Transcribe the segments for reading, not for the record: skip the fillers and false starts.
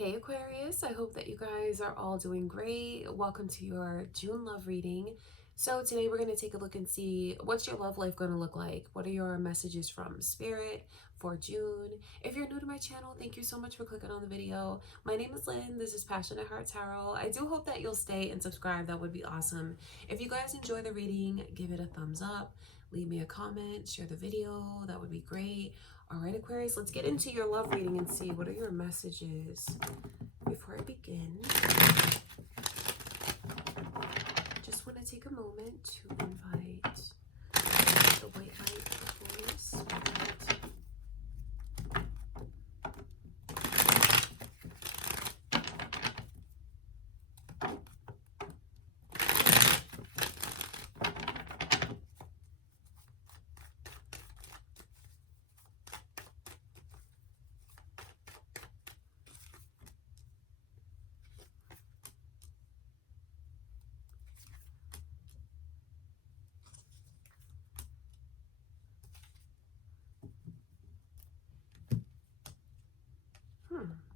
Hey Aquarius, I hope that you guys are all doing great. Welcome to your June love reading. So today we're going to take a look and see what's your love life going to look like. What are your messages from Spirit for June? If you're new to my channel, thank you so much for clicking on the video. My name is Lynn. This is Passionate Heart Tarot. I do hope that you'll stay and subscribe. That would be awesome. If you guys enjoy the reading, give it a thumbs up. Leave me a comment, share the video. That would be great. All right, Aquarius, let's get into your love reading and see what are your messages. Before I begin, just want to take a moment to invite the white light of the Holy Spirit.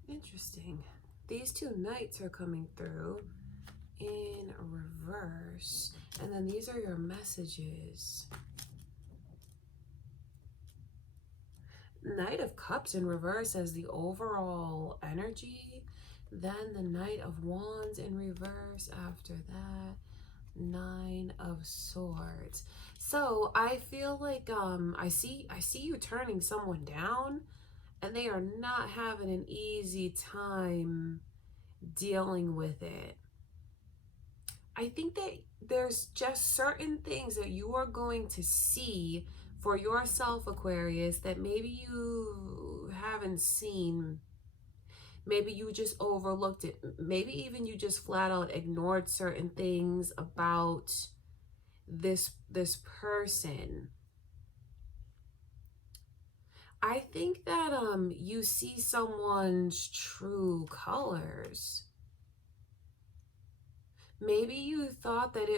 Interesting. These two knights are coming through in reverse. And then these are your messages. Knight of Cups in reverse as the overall energy. Then the Knight of Wands in reverse after that. Nine of Swords. So I feel like I see you turning someone down, and they are not having an easy time dealing with it. I think that there's just certain things that you are going to see for yourself, Aquarius, that maybe you haven't seen. Maybe you just overlooked it. Maybe even you just flat out ignored certain things about this person. I think that you see someone's true colors. Maybe you thought that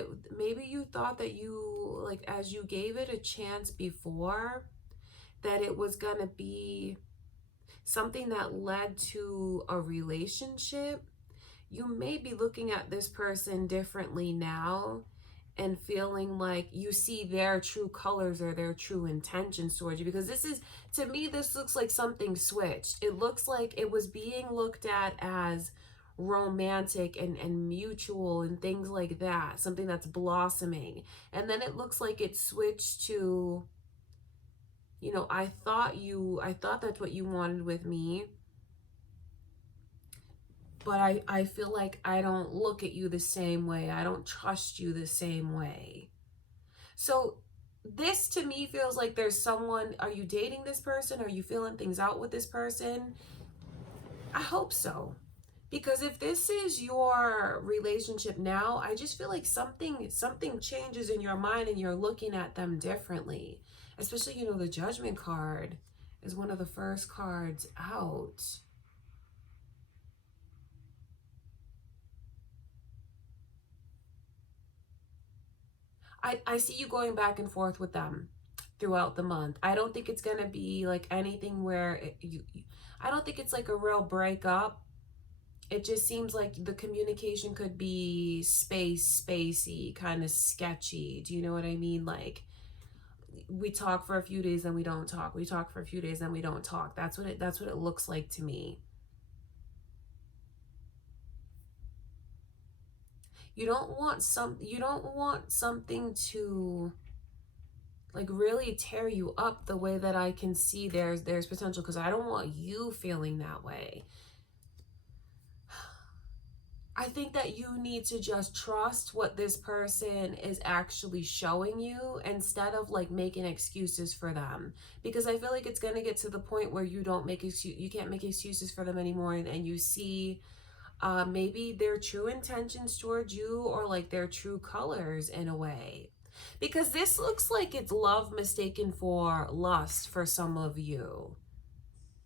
you, like, as you gave it a chance before, that it was gonna be something that led to a relationship. You may be looking at this person differently now and feeling like you see their true colors or their true intentions towards you, because this is, to me, this looks like something switched. It looks like it was being looked at as romantic and mutual and things like that, something that's blossoming, and then it looks like it switched to, you know, I thought that's what you wanted with me, but I feel like I don't look at you the same way. I don't trust you the same way. So this to me feels like there's someone, are you dating this person? Are you feeling things out with this person? I hope so. Because if this is your relationship now, I just feel like something changes in your mind and you're looking at them differently. Especially, you know, the Judgment card is one of the first cards out. I see you going back and forth with them throughout the month. I don't think it's going to be like anything where I don't think it's like a real breakup. It just seems like the communication could be spacey, kind of sketchy. Do you know what I mean? Like, we talk for a few days and we don't talk. We talk for a few days and we don't talk. That's what it looks like to me. You don't want something to like really tear you up the way that I can see there's potential, because I don't want you feeling that way. I think that you need to just trust what this person is actually showing you instead of like making excuses for them, because I feel like it's going to get to the point where you can't make excuses for them anymore, and you see maybe their true intentions towards you, or like their true colors in a way. Because this looks like it's love mistaken for lust for some of you.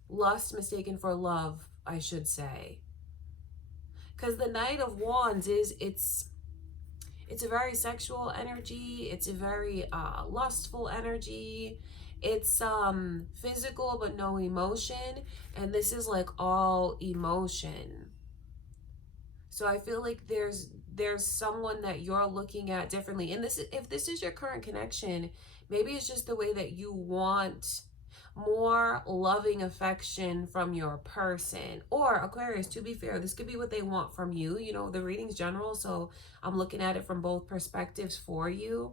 Lust mistaken for love, I should say. Because the Knight of Wands it's a very sexual energy. It's a very lustful energy. It's physical but no emotion, and this is like all emotion. So I feel like there's someone that you're looking at differently. And if this is your current connection, maybe it's just the way that you want more loving affection from your person. Or Aquarius, to be fair, this could be what they want from you. You know, the reading's general, so I'm looking at it from both perspectives for you.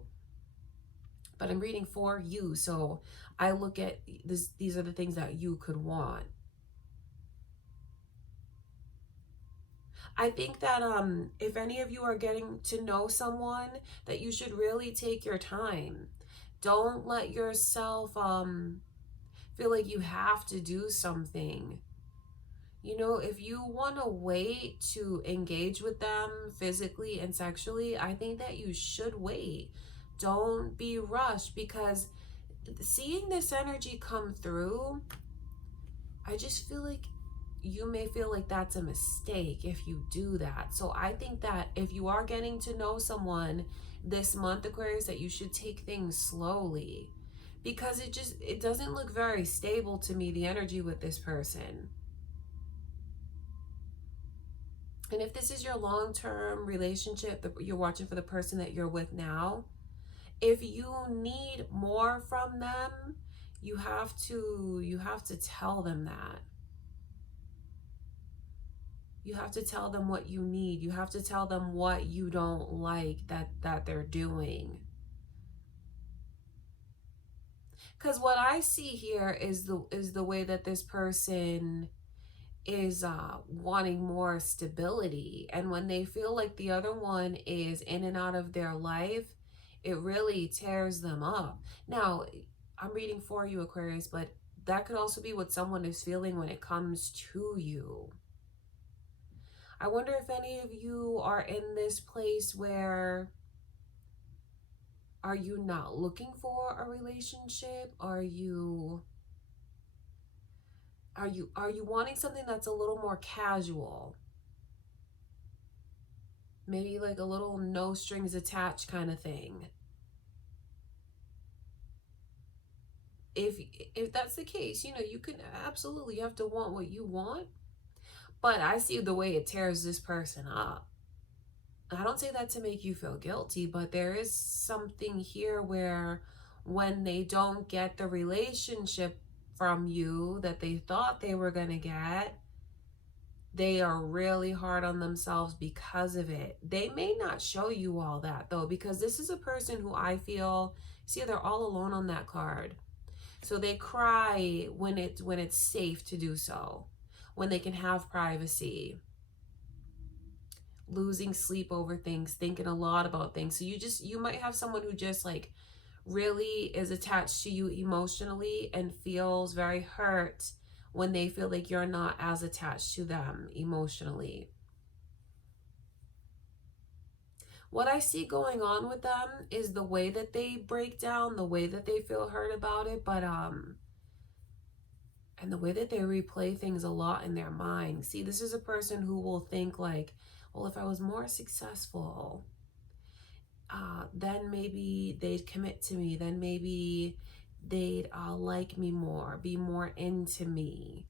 But I'm reading for you, so I look at this, these are the things that you could want. I think that if any of you are getting to know someone, that you should really take your time. Don't let yourself feel like you have to do something. You know, if you want to wait to engage with them physically and sexually, I think that you should wait. Don't be rushed, because seeing this energy come through, I just feel like you may feel like that's a mistake if you do that. So I think that if you are getting to know someone this month, Aquarius, that you should take things slowly, because it doesn't look very stable to me, the energy with this person. And if this is your long-term relationship that you're watching for, the person that you're with now, if you need more from them, you have to tell them that. You have to tell them what you need. You have to tell them what you don't like that they're doing. Because what I see here is the way that this person is wanting more stability. And when they feel like the other one is in and out of their life, it really tears them up. Now, I'm reading for you, Aquarius, but that could also be what someone is feeling when it comes to you. I wonder if any of you are in this place where, are you not looking for a relationship? Are you wanting something that's a little more casual? Maybe like a little no strings attached kind of thing. If that's the case, you know, you can absolutely, you have to want what you want. But I see the way it tears this person up. I don't say that to make you feel guilty, but there is something here where when they don't get the relationship from you that they thought they were going to get, they are really hard on themselves because of it. They may not show you all that though, because this is a person who I feel, see, they're all alone on that card. So they cry when it's safe to do so, when they can have privacy, losing sleep over things, thinking a lot about things. So you might have someone who just like really is attached to you emotionally and feels very hurt when they feel like you're not as attached to them emotionally. What I see going on with them is the way that they break down, the way that they feel hurt about it, but and the way that they replay things a lot in their mind. See, this is a person who will think like, well, if I was more successful, then maybe they'd commit to me. Then maybe they'd like me more, be more into me.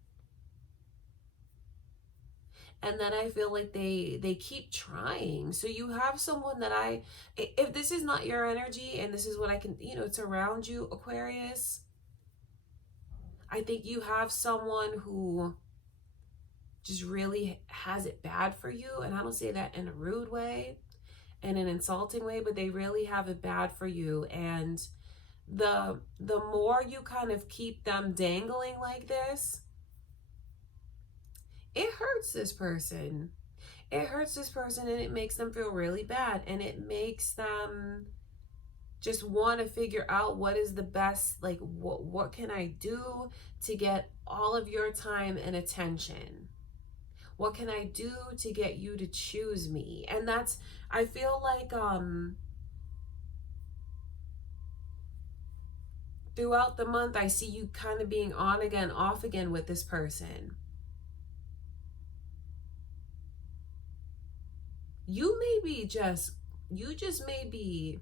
And then I feel like they keep trying. So you have someone that if this is not your energy and this is what I can, you know, it's around you, Aquarius, I think you have someone who just really has it bad for you. And I don't say that in a rude way, in an insulting way, but they really have it bad for you. And the more you kind of keep them dangling like this, it hurts this person. It hurts this person, and it makes them feel really bad, and it makes them just want to figure out what is the best, like what can I do to get all of your time and attention? What can I do to get you to choose me? And that's, I feel like throughout the month I see you kind of being on again, off again with this person. You just may be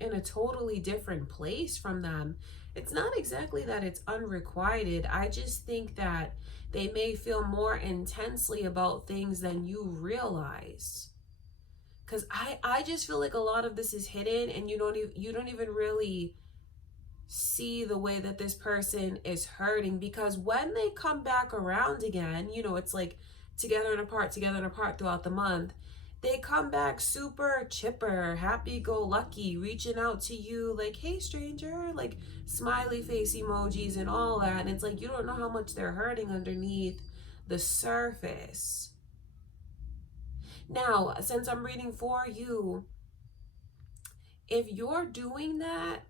in a totally different place from them. It's not exactly that it's unrequited. I just think that they may feel more intensely about things than you realize. Because I just feel like a lot of this is hidden, and you don't even really see the way that this person is hurting, because when they come back around again, you know, it's like together and apart throughout the month, they come back super chipper, happy go lucky, reaching out to you like, hey stranger, like smiley face emojis and all that. And it's like, you don't know how much they're hurting underneath the surface. Now, since I'm reading for you, if you're doing that,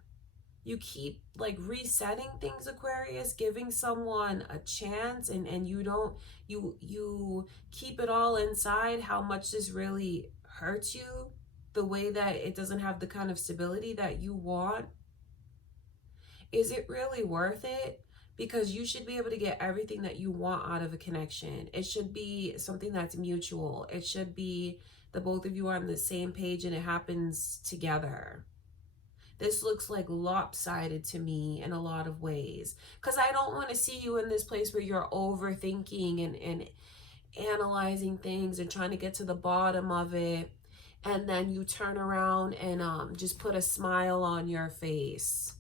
you keep like resetting things, Aquarius, giving someone a chance, and you don't, you keep it all inside how much this really hurts you, the way that it doesn't have the kind of stability that you want. Is it really worth it? Because you should be able to get everything that you want out of a connection. It should be something that's mutual. It should be the both of you are on the same page and it happens together. This looks like lopsided to me in a lot of ways, because I don't want to see you in this place where you're overthinking and analyzing things and trying to get to the bottom of it, and then you turn around and just put a smile on your face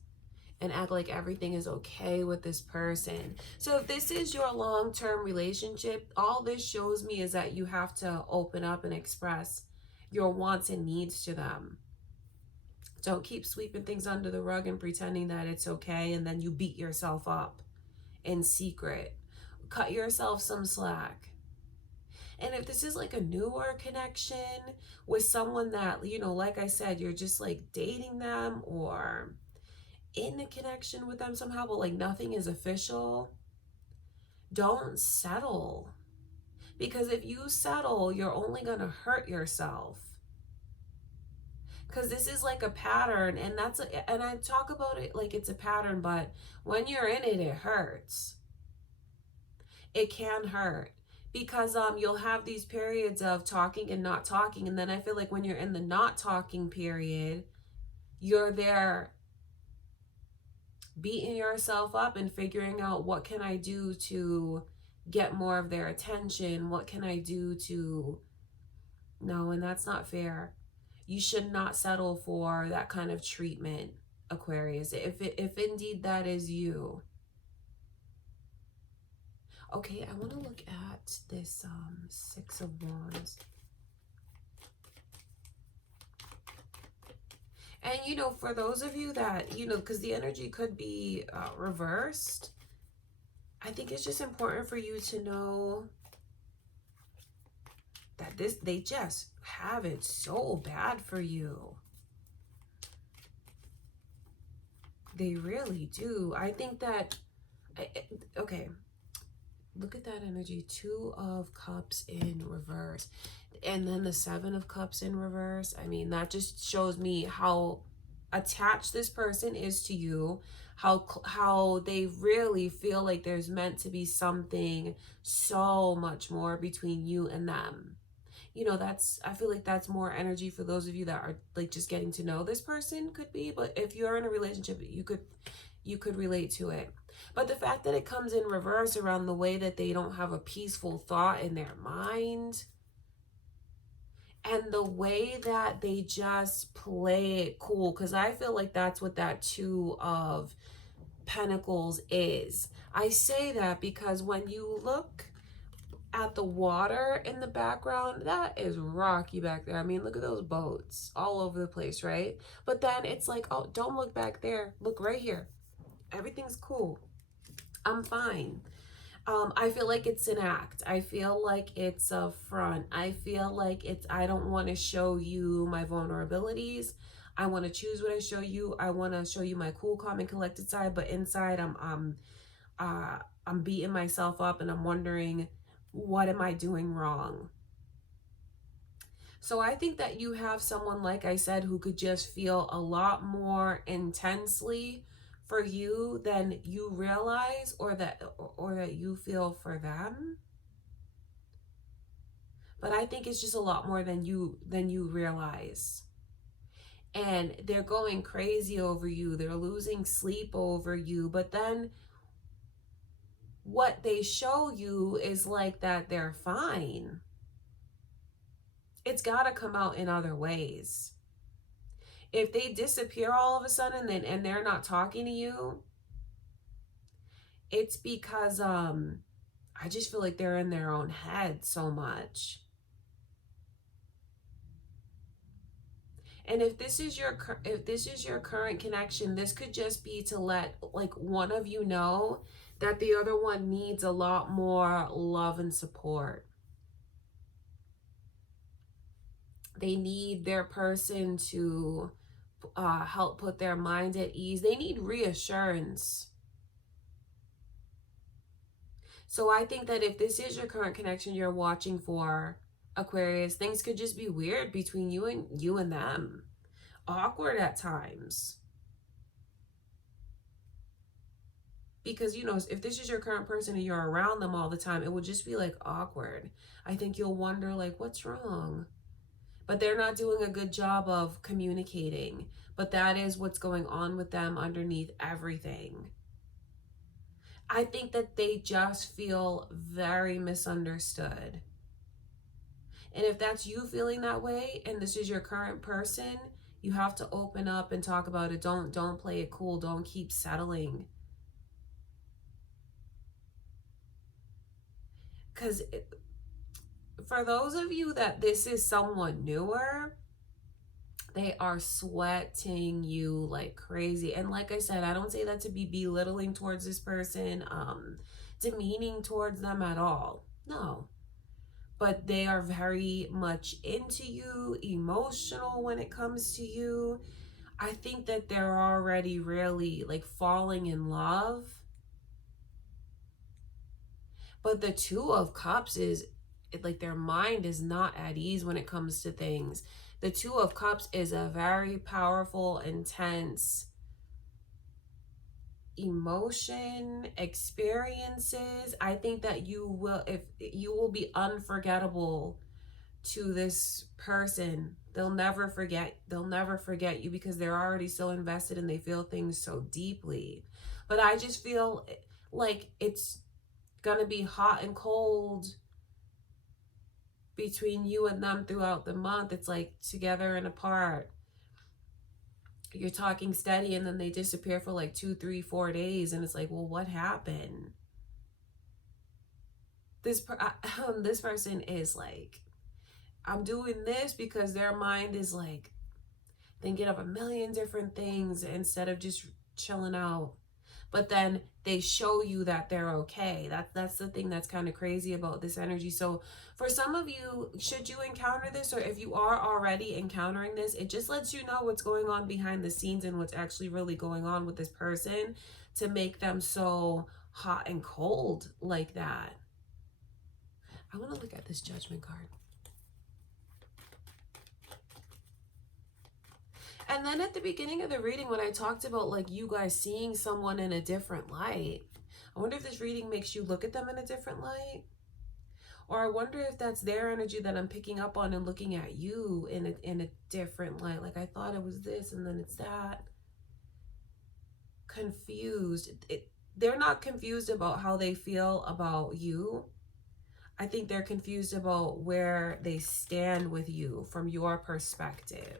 and act like everything is okay with this person. So if this is your long-term relationship, all this shows me is that you have to open up and express your wants and needs to them. Don't keep sweeping things under the rug and pretending that it's okay, and then you beat yourself up in secret. Cut yourself some slack. And if this is like a newer connection with someone that, you know, like I said, you're just like dating them or in a connection with them somehow, but like nothing is official, don't settle. Because if you settle, you're only going to hurt yourself. Because this is like a pattern, and and I talk about it like it's a pattern, but when you're in it, it hurts. It can hurt, because you'll have these periods of talking and not talking, and then I feel like when you're in the not talking period, you're there beating yourself up and figuring out, what can I do to get more of their attention? What can I do to... No, and that's not fair. You should not settle for that kind of treatment, Aquarius, if indeed that is you. Okay, I want to look at this Six of Wands. And, you know, for those of you that, you know, because the energy could be reversed, I think it's just important for you to know that they just have it so bad for you. They really do. I think that, okay, look at that energy. 2 of Cups in reverse. And then the 7 of Cups in reverse. I mean, that just shows me how attached this person is to you. How they really feel like there's meant to be something so much more between you and them. You know, I feel like that's more energy for those of you that are like just getting to know this person, could be. But if you're in a relationship, you could relate to it. But the fact that it comes in reverse around the way that they don't have a peaceful thought in their mind, and the way that they just play it cool, because I feel like that's what that 2 of Pentacles is. I say that because when you look at the water in the background, that is rocky back there. I mean, look at those boats all over the place, right? But then it's like, oh, don't look back there. Look right here. Everything's cool. I'm fine. I feel like it's an act. I feel like it's a front. I feel like I don't want to show you my vulnerabilities. I want to choose what I show you. I want to show you my cool, calm, and collected side, but inside I'm beating myself up, and I'm wondering, what am I doing wrong? So I think that you have someone, like I said, who could just feel a lot more intensely for you than you realize, or that you feel for them. But I think it's just a lot more than you realize. and they're going crazy over you. They're losing sleep over you. But then what they show you is like that they're fine. It's got to come out in other ways. If they disappear all of a sudden and they're not talking to you, it's because I just feel like they're in their own head so much. And if this is your current connection, this could just be to let like one of you know that the other one needs a lot more love and support. They need their person to help put their mind at ease. They need reassurance. So I think that if this is your current connection you're watching for, Aquarius, things could just be weird between you and them. Awkward at times. Because, you know, if this is your current person and you're around them all the time, it would just be like awkward. I think you'll wonder like, what's wrong? But they're not doing a good job of communicating. But that is what's going on with them underneath everything. I think that they just feel very misunderstood. And if that's you feeling that way and this is your current person, you have to open up and talk about it. Don't play it cool. Don't keep settling. Because for those of you that this is someone newer, they are sweating you like crazy. And like I said, I don't say that to be belittling towards this person, demeaning towards them at all. No. But they are very much into you, emotional when it comes to you. I think that they're already really like falling in love. But the Two of Cups is like their mind is not at ease when it comes to things. The Two of Cups is a very powerful, intense emotion, experiences. I think that you will be unforgettable to this person. They'll never forget you because they're already so invested and they feel things so deeply. But I just feel like it's gonna be hot and cold between you and them throughout the month. It's like together and apart. You're talking steady and then they disappear for like 2, 3, 4 days, and it's like, well, what happened? This person is like, I'm doing this because their mind is like thinking of a million different things instead of just chilling out. But then they show you that they're okay. That's the thing that's kind of crazy about this energy. So for some of you, should you encounter this, or if you are already encountering this, it just lets you know what's going on behind the scenes and what's actually really going on with this person to make them so hot and cold like that. I want to look at this Judgment card. And then at the beginning of the reading, when I talked about like you guys seeing someone in a different light, I wonder if this reading makes you look at them in a different light. Or I wonder if that's their energy that I'm picking up on and looking at you in a different light. Like I thought it was this and then it's that. Confused. They're not confused about how they feel about you. I think they're confused about where they stand with you from your perspective.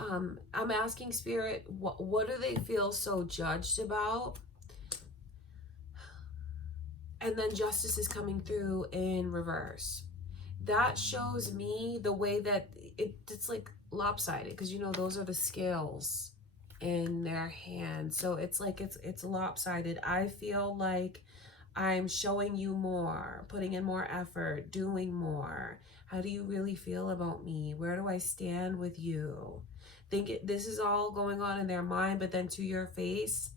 I'm asking Spirit, what do they feel so judged about? And then Justice is coming through in reverse. That shows me the way that it's like lopsided, because you know those are the scales in their hand. So it's like it's lopsided. I feel like I'm showing you more, putting in more effort, doing more. How do you really feel about me? Where do I stand with you? This is all going on in their mind, but then to your face,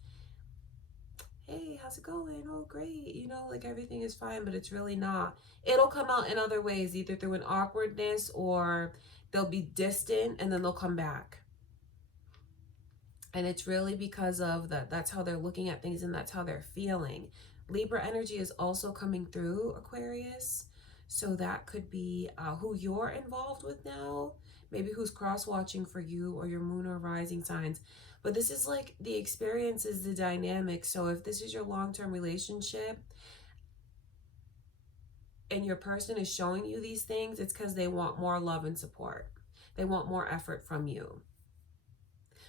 hey, how's it going? Oh, great. You know, like everything is fine, but it's really not. It'll come out in other ways, either through an awkwardness or they'll be distant and then they'll come back. And it's really because of that's how they're looking at things and that's how they're feeling. Libra energy is also coming through, Aquarius. So that could be who you're involved with now, maybe who's cross-watching for you or your moon or rising signs. But this is like the experiences, the dynamic. So if this is your long-term relationship and your person is showing you these things, it's because they want more love and support. They want more effort from you.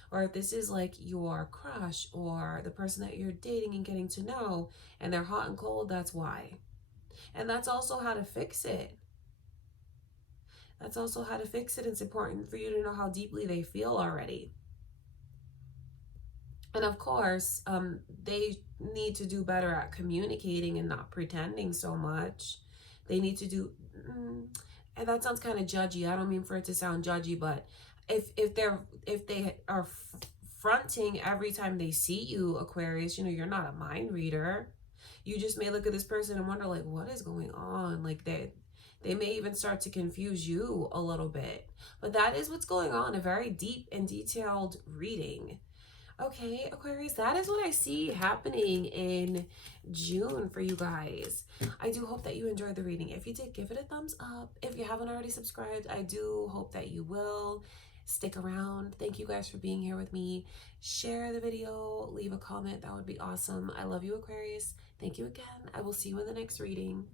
Or if this is like your crush or the person that you're dating and getting to know and they're hot and cold, that's why. And that's also how to fix it. That's also how to fix it. It's important for you to know how deeply they feel already. And of course, they need to do better at communicating and not pretending so much. They need to do, and that sounds kind of judgy. I don't mean for it to sound judgy, but if they are fronting every time they see you, Aquarius, you know, you're not a mind reader. You just may look at this person and wonder, like, what is going on? Like, they may even start to confuse you a little bit. But that is what's going on, a very deep and detailed reading. Okay, Aquarius, that is what I see happening in June for you guys. I do hope that you enjoyed the reading. If you did, give it a thumbs up. If you haven't already subscribed, I do hope that you will. Stick around. Thank you guys for being here with me. Share the video, leave a comment. That would be awesome. I love you, Aquarius. Thank you again. I will see you in the next reading.